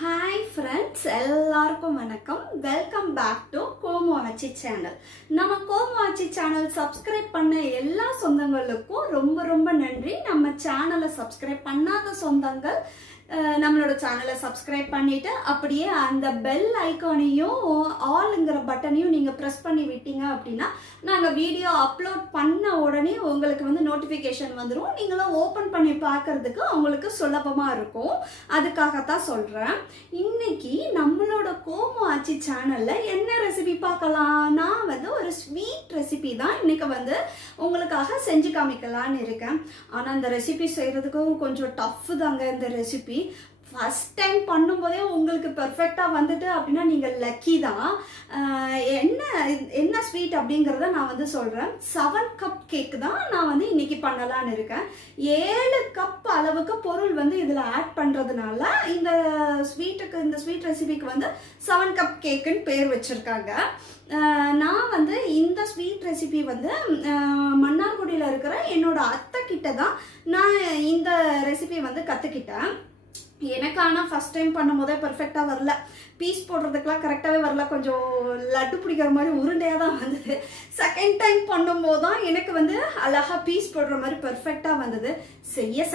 Hi friends, எல்லாருக்கும் வணக்கம். Welcome back to கோமுவாச்சி சேனல். நம்ம கோமுவாச்சி சேனல் சப்ஸ்கிரைப் பண்ண எல்லா சொந்தங்களுக்கும் ரொம்ப நன்றி. நம்ம சேனலை சப்ஸ்கிரைப் பண்ணாத சொந்தங்கள் நம்மளோட சேனலை சப்ஸ்கிரைப் பண்ணிட்டு அப்படியே அந்த பெல் ஐகானையும் ஆல்ங்கிற பட்டனையும் நீங்க பிரஸ் பண்ணி விட்டீங்க அப்படின்னா நாங்க வீடியோ அப்லோட் பண்ண உடனே உங்களுக்கு வந்து நோட்டிபிகேஷன் வந்துடும். நீங்களும் ஓபன் பண்ணி பார்க்கிறதுக்கு உங்களுக்கு சுலபமா இருக்கும். அதுக்காகத்தான் சொல்றேன். இன்னைக்கு நம்மளோட கோமுவாச்சி சேனல்ல என்ன ரெசிபி பார்க்கலாம்? நான் வந்து ஒரு ஸ்வீட் ரெசிபி தான் இன்னைக்கு வந்து உங்களுக்காக செஞ்சு காமிக்கலான்னு இருக்கேன். ஆனா இந்த ரெசிபி செய்யறதுக்கு கொஞ்சம் டஃப் தாங்க. இந்த ரெசிபி ஃபர்ஸ்ட் டைம் பண்ணும்போதே உங்களுக்கு பெர்ஃபெக்டா வந்துட்டு அப்படின்னா நீங்க லக்கி தான். என்ன ஸ்வீட் அப்படிங்கறத நான் வந்து சொல்றேன். 7 கப் கேக் தான் நான் வந்து இன்னைக்கு பண்ணலான்னு இருக்கேன். 7 கப் அளவுக்கு பொருள் வந்து இதுல ஆட் பண்றதுனால இந்த ஸ்வீட் ரெசிபிக்கு வந்து 7 கப் கேக்குன்னு பேர் வச்சிருக்காங்க. நான் வந்து இந்த ஸ்வீட் ரெசிபி வந்து மன்னார்குடியில இருக்கிற என்னோட அத்தை கிட்ட தான் நான் இந்த ரெசிபி வந்து கத்துக்கிட்டேன். எனக்கு ஆனால் ஃபர்ஸ்ட் டைம் பண்ணும் போதே பெர்ஃபெக்டாக வரல. பீஸ் போடுறதுக்கெலாம் கரெக்டாகவே வரல. கொஞ்சம் லட்டு பிடிக்கிற மாதிரி உருண்டையாக தான் வந்தது. செகண்ட் டைம் பண்ணும்போது தான் எனக்கு வந்து அழகாக பீஸ் போடுற மாதிரி பெர்ஃபெக்டாக வந்தது.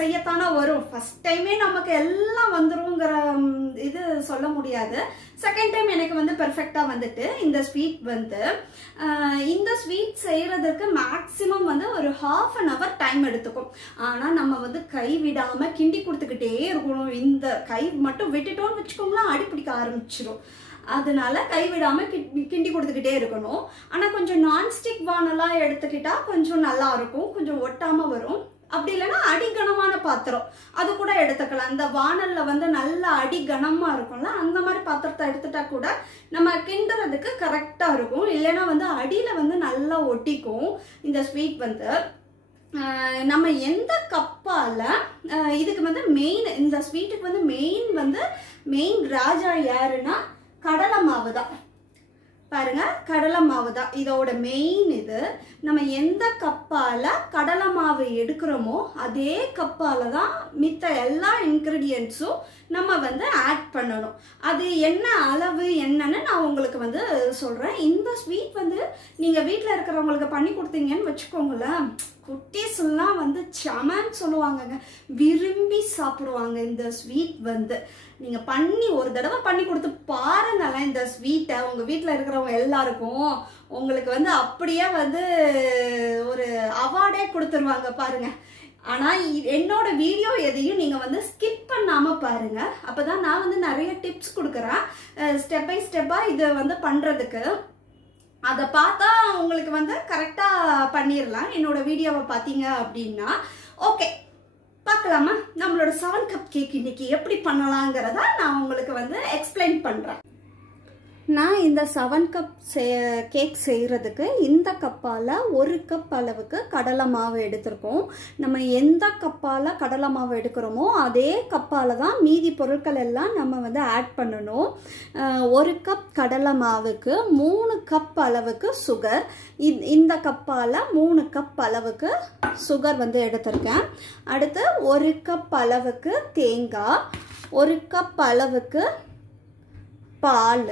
செய்யத்தானே வரும். ஃபர்ஸ்ட் டைமே நமக்கு எல்லாம் வந்துருங்கிற இது சொல்ல முடியாது. செகண்ட் டைம் எனக்கு வந்து பெர்ஃபெக்டாக வந்துட்டு இந்த ஸ்வீட் வந்து இந்த ஸ்வீட் செய்யறதுக்கு மேக்சிமம் வந்து ஒரு 1/2 an hour டைம் எடுத்துக்கும். ஆனால் நம்ம வந்து கை விடாமல் கிண்டி கொடுத்துக்கிட்டே இருக்கணும். இந்த கை மட்டும் விட்டுட்டோம்னு வச்சுக்கோங்களேன், அடி பிடிக்க ஆரம்பிச்சிடும். அதனால கைவிடாம கிண்டி கொடுத்துக்கிட்டே இருக்கணும். ஆனா கொஞ்சம் நான்ஸ்டிக் வானலா எடுத்துக்கிட்டா கொஞ்சம் நல்லா இருக்கும், கொஞ்சம் ஒட்டாம வரும். அப்படி இல்லைன்னா அடிகனமான பாத்திரம் அது கூட எடுத்துக்கலாம். இந்த வானல்ல வந்து நல்ல அடிகனமா இருக்கும்ல, அந்த மாதிரி பாத்திரத்தை எடுத்துட்டா கூட நம்ம கிண்டுறதுக்கு கரெக்டா இருக்கும். இல்லைன்னா வந்து அடியில வந்து நல்லா ஒட்டிக்கும் இந்த ஸ்வீட் வந்து. நம்ம எந்த கப்பால இதுக்கு வந்து மெயின், இந்த ஸ்வீட்டுக்கு வந்து மெயின் ராஜா யாருன்னா கடலை மாவு தான். பாருங்க, கடலை மாவு தான் இதோட மெயின். இது நம்ம எந்த கப்பால கடலை மாவு எடுக்கிறோமோ அதே கப்பால தான் மித்த எல்லா இன்கிரீடியன்ட்ஸும் நம்ம வந்து ஆட் பண்ணணும். அது என்ன அளவு என்னன்னு நான் உங்களுக்கு வந்து சொல்றேன். இந்த ஸ்வீட் வந்து நீங்க வீட்டில் இருக்கிறவங்களுக்கு பண்ணி கொடுத்தீங்கன்னு வச்சுக்கோங்களேன், குட்டீஸ் எல்லாம் வந்து சமன்னு சொல்லுவாங்கங்க, விரும்பி சாப்பிடுவாங்க. இந்த ஸ்வீட் வந்து நீங்க ஒரு தடவை பண்ணி கொடுத்து பாருங்களேன். இந்த ஸ்வீட்டை உங்க வீட்டில் இருக்கிறவங்க எல்லாருக்கும் உங்களுக்கு வந்து அப்படியே வந்து ஒரு அவார்டே கொடுத்துருவாங்க பாருங்க. ஆனா என்னோட வீடியோ எதையும் நீங்க வந்து ஸ்கிப் பண்ணாம பாருங்க. அப்பதான் நான் வந்து நிறைய டிப்ஸ் கொடுக்குறேன் ஸ்டெப் பை ஸ்டெப்பா இதை வந்து பண்றதுக்கு. அதை பார்த்தா உங்களுக்கு வந்து கரெக்டா பண்ணிடலாம். என்னோட வீடியோவை பார்த்தீங்க அப்படின்னா ஓகே, பார்க்கலாமா? நம்மளோட 7 கப் கேக் இன்னைக்கு எப்படி பண்ணலாங்கிறத நான் உங்களுக்கு வந்து எக்ஸ்பிளைன் பண்றேன். நான் இந்த 7 கப் கேக் செய்கிறதுக்கு இந்த கப்பால் 1 கப் அளவுக்கு கடலை மாவு எடுத்திருக்கோம். நம்ம எந்த கப்பால் கடலை மாவு எடுக்கிறோமோ அதே கப்பால் தான் மீதி பொருட்கள் எல்லாம் நம்ம வந்து ஆட் பண்ணணும். 1 கப் கடலை மாவுக்கு 3 கப் அளவுக்கு சுகர். இந்த கப்பால் 3 கப் அளவுக்கு சுகர் வந்து எடுத்திருக்கேன். அடுத்து 1 கப் அளவுக்கு தேங்காய், 1 கப் அளவுக்கு பால்,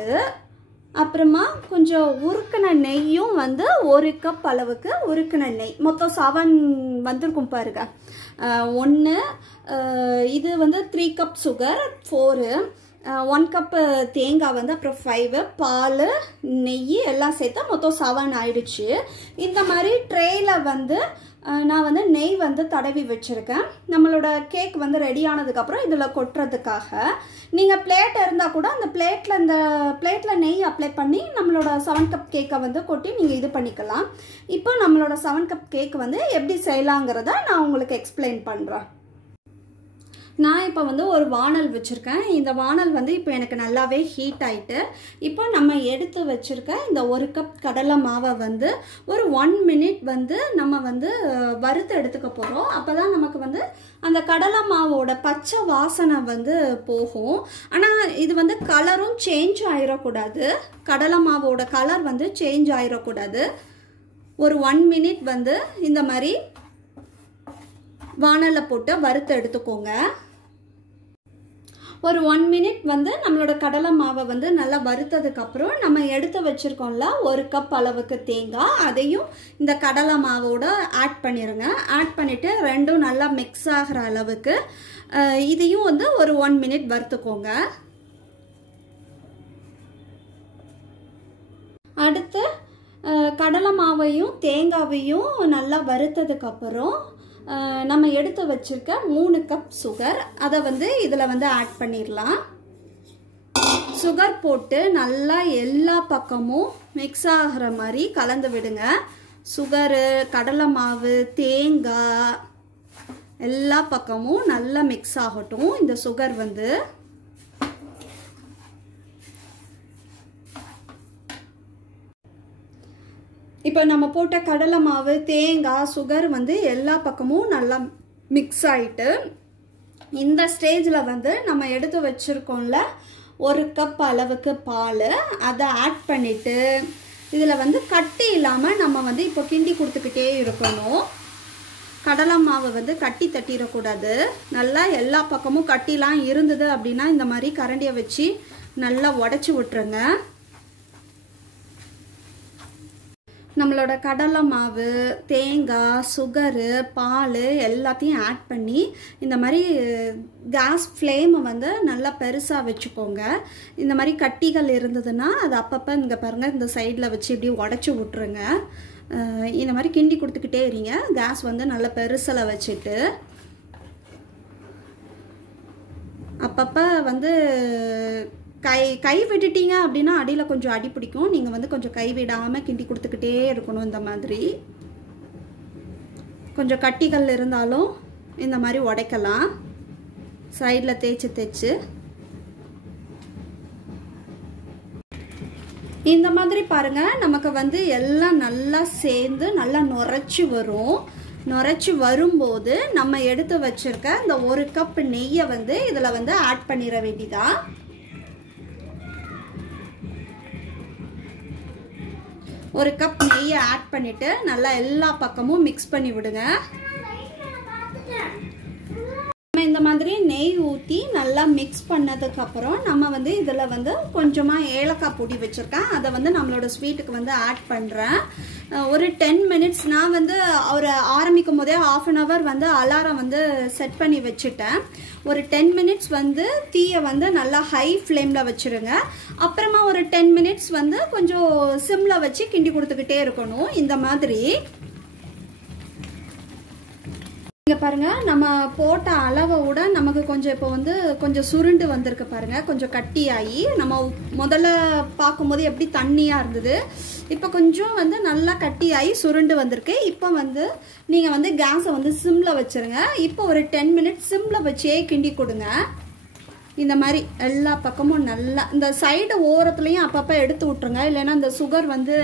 அப்புறமா கொஞ்சம் உருக்கின நெய்யும் வந்து 1 கப் அளவுக்கு உருக்கின நெய். மொத்தம் 7 வந்திருக்கும் பாருங்க. 1 இது வந்து 3 கப் சுகர், 4 1 கப் தேங்காய் வந்து, அப்புறம் 5 பால், நெய் எல்லாம் சேர்த்தா மொத்தம் 7 ஆயிடுச்சு. இந்த மாதிரி ட்ரேல வந்து நான் வந்து நெய் வந்து தடவி வச்சுருக்கேன். நம்மளோட கேக் வந்து ரெடி ஆனதுக்கப்புறம் இதில் கொட்டுறதுக்காக. நீங்கள் பிளேட் இருந்தால் கூட அந்த பிளேட்டில் நெய் அப்ளை பண்ணி நம்மளோட 7 கப் கேக்கை வந்து கொட்டி நீங்கள் இது பண்ணிக்கலாம். இப்போ நம்மளோட 7 கப் கேக் வந்து எப்படி செய்யலாங்கிறத நான் உங்களுக்கு எக்ஸ்பிளைன் பண்ணுறேன். நான் இப்போ வந்து ஒரு வானல் வச்சுருக்கேன். இந்த வானல் வந்து இப்போ எனக்கு நல்லாவே ஹீட் ஆகிட்டு, இப்போ நம்ம எடுத்து வச்சுருக்க இந்த 1 கப் கடலை மாவை வந்து ஒரு 1 minute வந்து நம்ம வந்து வறுத்து எடுத்துக்க போகிறோம். அப்போ தான் நமக்கு வந்து அந்த கடலை மாவோட பச்சை வாசனை வந்து போகும். ஆனால் இது வந்து கலரும் சேஞ்ச் ஆகிடக்கூடாது. கடலை மாவோட கலர் வந்து சேஞ்ச் ஆகிடக்கூடாது. ஒரு 1 minute வந்து இந்த மாதிரி வானலில் போட்டு வறுத்து எடுத்துக்கோங்க. ஒரு 1 மினிட் வந்து நம்மளோட கடலை மாவை வந்து நல்லா வறுத்ததுக்கப்புறம் நம்ம எடுத்து வச்சுருக்கோம்ல 1 கப் அளவுக்கு தேங்காய், அதையும் இந்த கடலை மாவோட ஆட் பண்ணிடுங்க. ஆட் பண்ணிவிட்டு ரெண்டும் நல்லா மிக்ஸ் ஆகிற அளவுக்கு இதையும் வந்து ஒரு 1 மினிட் வறுத்துக்கோங்க. அடுத்து கடலை மாவையும் தேங்காவையும் நல்லா வறுத்ததுக்கப்புறம் நம்ம எடுத்து வச்சிருக்க 3 கப் சுகர் அதை வந்து இதில் வந்து ஆட் பண்ணிடலாம். சுகர் போட்டு நல்லா எல்லா பக்கமும் மிக்ஸ் ஆகிற மாதிரி கலந்து விடுங்க. சுகரு, கடலை மாவு, தேங்காய் எல்லா பக்கமும் நல்லா மிக்ஸ் ஆகட்டும் இந்த சுகர் வந்து. இப்போ நம்ம போட்ட கடலை மாவு, தேங்காய், சுகர் வந்து எல்லா பக்கமும் நல்லா மிக்ஸ் ஆகிட்டு இந்த ஸ்டேஜில் வந்து நம்ம எடுத்து வச்சுருக்கோம்ல 1 கப் அளவுக்கு பால் அதை ஆட் பண்ணிவிட்டு இதில் வந்து கட்டி இல்லாமல் நம்ம வந்து இப்போ கிண்டி கொடுத்துக்கிட்டே இருக்கணும். கடலை மாவு வந்து கட்டி தட்டிடக்கூடாது. நல்லா எல்லா பக்கமும் கட்டிலாம் இருந்தது அப்படின்னா இந்த மாதிரி கரண்டியை வச்சு நல்லா உடச்சி விட்டுருங்க. நம்மளோட கடலை மாவு, தேங்காய், சுகரு, பால் எல்லாத்தையும் ஆட் பண்ணி இந்த மாதிரி கேஸ் ஃப்ளேமை வந்து நல்லா பெருசாக வச்சுக்கோங்க. இந்த மாதிரி கட்டிகள் இருந்ததுன்னா அது அப்பப்போ இங்கே பாருங்கள் இந்த சைடில் வச்சு இப்படி உடச்சி விட்ருங்க. இந்த மாதிரி கிண்டி கொடுத்துக்கிட்டே இருங்க. கேஸ் வந்து நல்லா பெருசில் வச்சுட்டு அப்பப்போ வந்து கை விட்டுட்டீங்க அப்படின்னா அடியில் கொஞ்சம் அடி பிடிக்கும். நீங்கள் வந்து கொஞ்சம் கை விடாமல் கிண்டி கொடுத்துக்கிட்டே இருக்கணும். இந்த மாதிரி கொஞ்சம் கட்டிகள் இருந்தாலும் இந்த மாதிரி உடைக்கலாம். சைடில் தேய்ச்சி இந்த மாதிரி பாருங்கள். நமக்கு வந்து எல்லாம் நல்லா சேர்ந்து நல்லா நுரைச்சி வரும். நுரைச்சி வரும்போது நம்ம எடுத்து வச்சுருக்க இந்த 1 கப் நெய்யை வந்து இதில் வந்து ஆட் பண்ணிட வேண்டியதான். ஒரு கப் நெய்யை ஆட் பண்ணிட்டு நல்லா எல்லா பக்கமும் மிக்ஸ் பண்ணி விடுங்க. இந்த மாதிரி நெய் ஊற்றி நல்லா மிக்ஸ் பண்ணதுக்கப்புறம் நம்ம வந்து இதில் வந்து கொஞ்சமாக ஏலக்காய் பொடி வச்சுருக்கேன். அதை வந்து நம்மளோட ஸ்வீட்டுக்கு வந்து ஆட் பண்ணுறேன். ஒரு 10 மினிட்ஸ் நான் வந்து ஒரு ஆரம்பிக்கும் போதே 1/2 hour வந்து அலாரம் வந்து செட் பண்ணி வச்சுட்டேன். ஒரு 10 மினிட்ஸ் வந்து தீயை வந்து நல்லா ஹை ஃப்ளேமில் வச்சுருங்க. அப்புறமா ஒரு 10 மினிட்ஸ் வந்து கொஞ்சம் சிம்மில் வச்சு கிண்டி கொடுத்துக்கிட்டே இருக்கணும். இந்த மாதிரி இங்கே பாருங்கள், நம்ம போட்ட அளவை விட நமக்கு கொஞ்சம் இப்போ வந்து கொஞ்சம் சுருண்டு வந்திருக்கு பாருங்கள். கொஞ்சம் கட்டியாகி நம்ம முதல்ல பார்க்கும்போது எப்படி தண்ணியாக இருந்தது, இப்போ கொஞ்சம் வந்து நல்லா கட்டியாகி சுருண்டு வந்திருக்கு. இப்போ வந்து நீங்கள் வந்து கேஸை வந்து சிம்மில் வச்சுருங்க. இப்போ ஒரு 10 மினிட்ஸ் சிம்மில் வச்சே கிண்டி கொடுங்க. இந்த மாதிரி எல்லா பக்கமும் நல்லா இந்த சைடு ஓரத்துலையும் அப்பப்போ எடுத்து விட்ருங்க. இல்லைன்னா இந்த சுகர் வந்து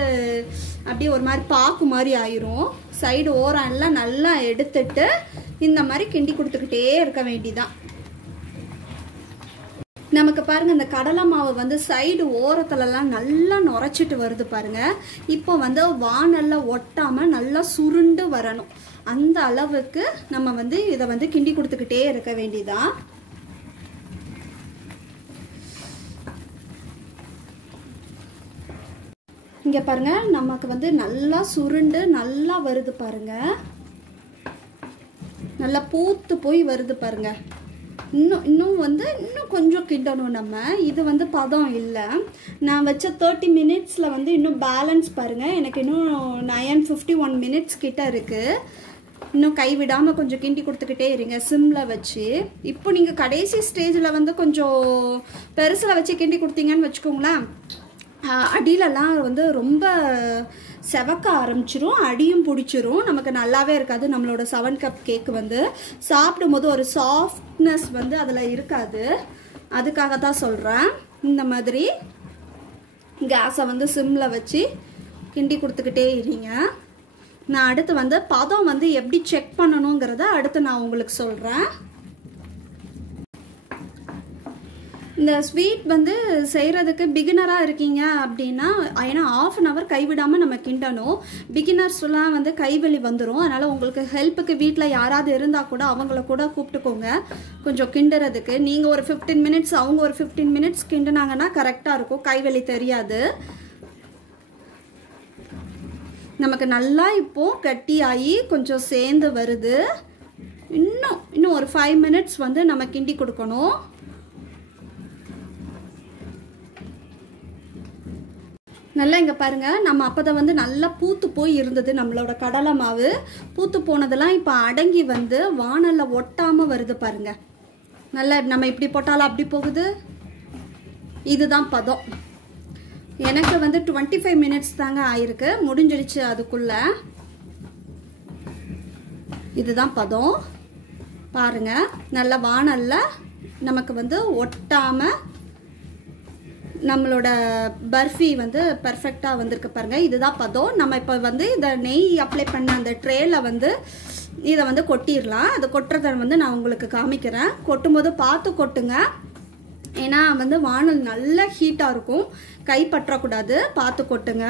அப்படியே ஒரு மாதிரி பாக்கு மாதிரி ஆயிரும். சைடு ஓரம் எல்லாம் நல்லா எடுத்துட்டு இந்த மாதிரி கிண்டி கொடுத்துக்கிட்டே இருக்க வேண்டியதான். நமக்கு பாருங்கள் இந்த கடலை மாவு வந்து சைடு ஓரத்துலலாம் நல்லா நுரைச்சிட்டு வருது பாருங்கள். இப்போ வந்து வானல்ல ஒட்டாமல் நல்லா சுருண்டு வரணும். அந்த அளவுக்கு நம்ம வந்து இதை வந்து கிண்டி கொடுத்துக்கிட்டே இருக்க வேண்டியதான். இங்கே பாருங்கள், நமக்கு வந்து நல்லா சுருண்டு நல்லா வருது பாருங்கள். நல்லா பூத்து போய் வருது பாருங்கள். இன்னும் வந்து இன்னும் கொஞ்சம் கிண்டணும் நம்ம. இது வந்து பதம் இல்லை. நான் வச்ச 30 மினிட்ஸில் வந்து இன்னும் பேலன்ஸ் பாருங்கள். எனக்கு இன்னும் 9:51 மினிட்ஸ் கிட்ட இருக்குது. இன்னும் கைவிடாமல் கொஞ்சம் கிண்டி கொடுத்துக்கிட்டே இருங்க சிம்மில் வச்சு. இப்போ நீங்கள் கடைசி ஸ்டேஜில் வந்து கொஞ்சம் பெருசில் வச்சு கிண்டி கொடுத்தீங்கன்னு வச்சுக்கோங்களேன், அடியிலலாம் வந்து ரொம்ப செவக்க ஆரம்பிச்சிரும், அடியும் பிடிச்சிரும், நமக்கு நல்லாவே இருக்காது. நம்மளோட 7 கப் கேக் வந்து சாப்பிடும்போது ஒரு சாஃப்ட்னஸ் வந்து அதில் இருக்காது. அதுக்காக தான் சொல்கிறேன். இந்த மாதிரி கேஸை வந்து சிம்மில் வச்சு கிண்டி கொடுத்துக்கிட்டே இருங்க. நான் அடுத்து வந்து பதம் வந்து எப்படி செக் பண்ணணுங்கிறத அடுத்து நான் உங்களுக்கு சொல்கிறேன். இந்த ஸ்வீட் வந்து செய்கிறதுக்கு பிகினராக இருக்கீங்க அப்படின்னா, ஏன்னா ½ an hour கைவிடாமல் நம்ம கிண்டணும். பிகினர்ஸ்லாம் வந்து கைவலி வந்துடும். அதனால் உங்களுக்கு ஹெல்ப்புக்கு வீட்டில் யாராவது இருந்தால் கூட அவங்கள கூட கூப்பிட்டுக்கோங்க கொஞ்சம் கிண்டுறதுக்கு. நீங்கள் ஒரு 15 minutes அவங்க ஒரு 15 minutes கிண்டுனாங்கன்னா கரெக்டாக இருக்கும், கைவலி தெரியாது. நமக்கு நல்லா இப்போது கட்டியாகி கொஞ்சம் சேர்ந்து வருது. இன்னும் ஒரு 5 minutes வந்து நம்ம கிண்டி கொடுக்கணும். நல்லா இங்கே பாருங்கள், நம்ம அப்போதான் வந்து நல்லா பூத்து போய் இருந்தது. நம்மளோட கடலை மாவு பூத்து போனதெல்லாம் இப்போ அடங்கி வந்து வானலில் ஒட்டாமல் வருது பாருங்கள். நல்லா நம்ம இப்படி போட்டாலும் அப்படி போகுது. இதுதான் பதம். எனக்கு வந்து 25 minutes தாங்க ஆயிருக்கு, முடிஞ்சிடுச்சு அதுக்குள்ள. இதுதான் பதம் பாருங்கள். நல்ல வானலில் நமக்கு வந்து ஒட்டாமல் நம்மளோட பர்ஃபி வந்து பர்ஃபெக்டாக வந்திருக்கு பாருங்கள். இதுதான் பதம். நம்ம இப்போ வந்து இதை நெய் அப்ளை பண்ண அந்த ட்ரேயில் வந்து இதை வந்து கொட்டிடலாம். அது கொட்டுறத வந்து நான் உங்களுக்கு காமிக்கிறேன். கொட்டும்போது பார்த்து கொட்டுங்க, ஏன்னா வந்து வானல் நல்ல ஹீட்டாக இருக்கும், கை பற்றக்கூடாது, பார்த்து கொட்டுங்க.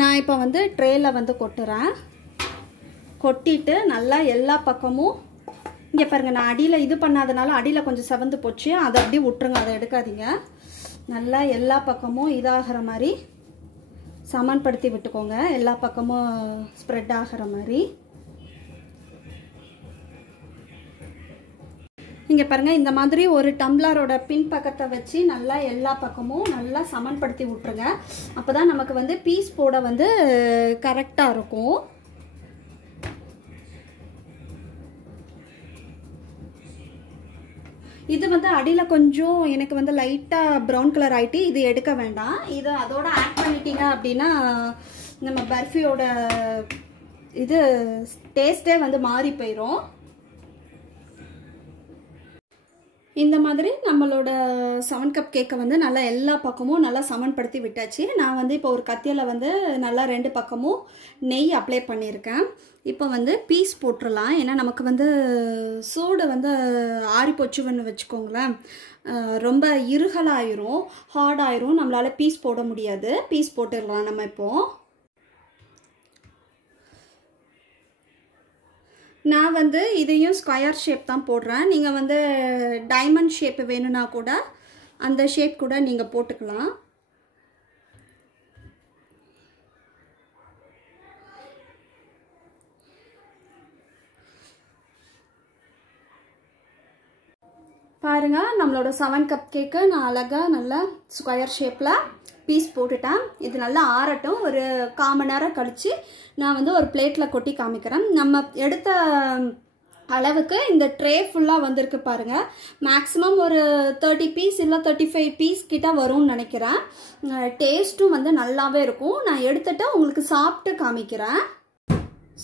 நான் இப்போ வந்து ட்ரேயில் வந்து கொட்டுறேன். கொட்டிட்டு நல்லா எல்லா பக்கமும் இங்கே பாருங்கள், நான் அடியில் இது பண்ணாதனால அடியில் கொஞ்சம் செவந்து போச்சு, அதை அப்படியே விட்டுருங்க, அதை எடுக்காதீங்க. நல்லா எல்லா பக்கமும் இதாகிற மாதிரி சமன்படுத்தி விட்டுக்கோங்க, எல்லா பக்கமும் ஸ்ப்ரெட் ஆகிற மாதிரி. இங்கே பாருங்கள், இந்த மாதிரி ஒரு டம்ளரோட பின்பக்கத்தை வச்சு நல்லா எல்லா பக்கமும் நல்லா சமன்படுத்தி விட்டுருங்க. அப்போ தான் நமக்கு வந்து பீஸ் போட வந்து கரெக்டாக இருக்கும். இது வந்து அடியில் கொஞ்சம் எனக்கு வந்து லைட்டாக ப்ரௌன் கலர் ஆகிட்டு, இது எடுக்க வேண்டாம். இதை அதோட ஆட் பண்ணிட்டீங்க அப்படின்னா நம்ம பர்ஃபியோட இது டேஸ்ட்டே வந்து மாறி போயிடும். இந்த மாதிரி நம்மளோட 7 கப் கேக்கை வந்து நல்லா எல்லா பக்கமும் நல்லா சமன்படுத்தி விட்டாச்சு. நான் வந்து இப்போ ஒரு கத்தியில் வந்து நல்லா 2 பக்கமும் நெய் அப்ளை பண்ணியிருக்கேன். இப்போ வந்து பீஸ் போட்டுடலாம். ஏன்னா நமக்கு வந்து சூடு வந்து ஆறி போச்சுன்னு வச்சுக்கோங்களேன், ரொம்ப இருகலாயிரும், ஹார்டாயிரும், நம்மளால் பீஸ் போட முடியாது. பீஸ் போட்டுடலாம் நம்ம இப்போது. நான் வந்து இதையும் ஸ்கொயர் ஷேப் தான் போடுறேன். நீங்கள் வந்து டைமண்ட் ஷேப் வேணும்னா கூட அந்த ஷேப் கூட நீங்கள் போட்டுக்கலாம். பாருங்கள், நம்மளோட 7 கப் கேக்கு நான் அழகாக நல்லா ஸ்கொயர் ஷேப்பில் பீஸ் போட்டுட்டேன். இது நல்லா ஆறட்டும். ஒரு 1/4 மணி நேரம் கழித்து நான் வந்து ஒரு பிளேட்டில் கொட்டி காமிக்கிறேன். நம்ம எடுத்த அளவுக்கு இந்த ட்ரே ஃபுல்லாக வந்திருக்கு பாருங்கள். மேக்ஸிமம் ஒரு 30 பீஸ் இல்லை 35 பீஸ் கிட்ட வரும்னு நினைக்கிறேன். டேஸ்ட்டும் வந்து நல்லாவே இருக்கும். நான் எடுத்துகிட்டு உங்களுக்கு சாப்பிட்டு காமிக்கிறேன்.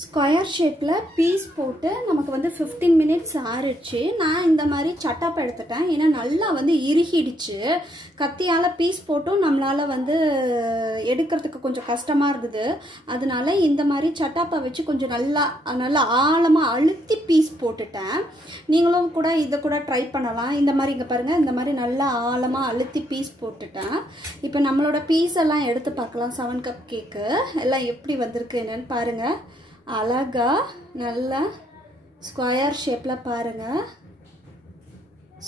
ஸ்கொயர் ஷேப்பில் பீஸ் போட்டு நமக்கு வந்து 15 minutes ஆறிடுச்சு. நான் இந்த மாதிரி சட்டாப்பை எடுத்துட்டேன், ஏன்னா நல்லா வந்து இறுகிடுச்சு. கத்தியால் பீஸ் போட்டும் நம்மளால் வந்து எடுக்கிறதுக்கு கொஞ்சம் கஷ்டமாக இருந்தது. அதனால இந்த மாதிரி சட்டாப்பை வச்சு கொஞ்சம் நல்லா ஆழமாக அழுத்தி பீஸ் போட்டுட்டேன். நீங்களும் கூட இதை கூட ட்ரை பண்ணலாம். இந்த மாதிரி இங்கே பாருங்கள், இந்த மாதிரி நல்லா ஆழமாக அழுத்தி பீஸ் போட்டுட்டேன். இப்போ நம்மளோட பீஸ் எல்லாம் எடுத்து பார்க்கலாம். 7 கப் கேக்கு எல்லாம் எப்படி வந்திருக்கு என்னன்னு பாருங்கள். அழகா நல்லா ஸ்கொயர் ஷேப்பில் பாருங்கள்,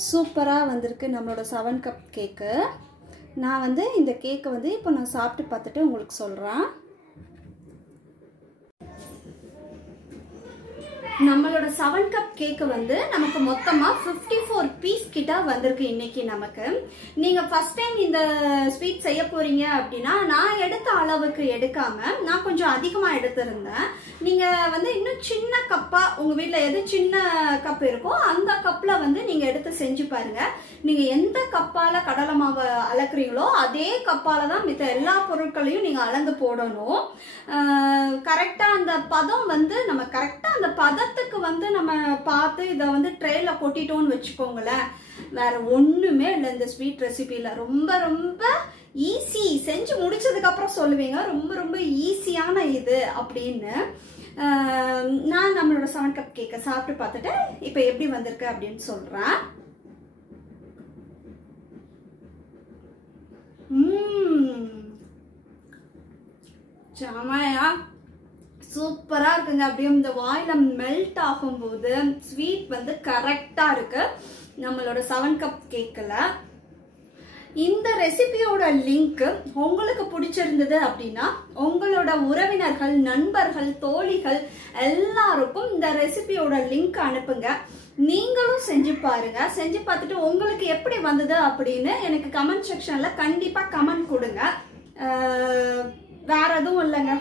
சூப்பராக வந்திருக்கு நம்மளோட 7 கப் கேக்கு. நான் வந்து இந்த கேக்கை வந்து இப்போ நான் சாப்பிட்டு பார்த்துட்டு உங்களுக்கு சொல்கிறேன். நம்மளோட 7 கப் கேக்கு வந்து நமக்கு மொத்தமாக 54 பீஸ் கிட்ட வந்திருக்கு இன்னைக்கு நமக்கு. நீங்கள் ஃபர்ஸ்ட் டைம் இந்த ஸ்வீட் செய்ய போறீங்க அப்படின்னா நான் எடுத்த அளவுக்கு எடுக்காம நான் கொஞ்சம் அதிகமாக எடுத்திருந்தேன். நீங்கள் வந்து இன்னும் சின்ன கப்பாக உங்கள் வீட்டில் எது சின்ன கப் இருக்கோ அந்த கப்பில் வந்து நீங்கள் எடுத்து செஞ்சு பாருங்க. நீங்கள் எந்த கப்பால் கடலை மாவை அளக்குறீங்களோ அதே கப்பால் தான் மித்த எல்லா பொருட்களையும் நீங்கள் அளந்து போடணும். கரெக்டாக அந்த பதம் வந்து நம்ம கரெக்டாக அந்த பதத்தை பதத்துக்கு வந்து நம்ம பார்த்து இதை வந்து ட்ரேல கொட்டிட்டோம்னு வச்சுக்கோங்களேன், வேற ஒண்ணுமே இல்லை இந்த ஸ்வீட் ரெசிபியில. ரொம்ப ரொம்ப ஈஸி, செஞ்சு முடிச்சதுக்கு அப்புறம் சொல்லுவீங்க ரொம்ப ரொம்ப ஈஸியான இது அப்படின்னு. நான் நம்மளோட 7 கப் கேக்கை சாப்பிட்டு பார்த்துட்டு இப்போ எப்படி வந்திருக்கு அப்படின்னு சொல்றேன். செமையா சூப்பரா இருக்குங்க. அப்படியே இந்த வாயில மெல்ட் ஆகும்போது ஸ்வீட் வந்து கரெக்டா இருக்கு நம்மளோட 7 கப் கேக்ல. இந்த ரெசிபியோட லிங்க் உங்களுக்கு பிடிச்சிருந்தது அப்படின்னா உங்களோட உறவினர்கள், நண்பர்கள், தோழிகள் எல்லாருக்கும் இந்த ரெசிபியோட லிங்க் அனுப்புங்க. நீங்களும் செஞ்சு பாருங்க. செஞ்சு பார்த்துட்டு உங்களுக்கு எப்படி வந்தது அப்படின்னு எனக்கு கமெண்ட் செக்ஷன்ல கண்டிப்பா கமெண்ட் கொடுங்க. வேற எதுவும் இல்லைங்க.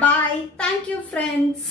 பாய். Thank you friends.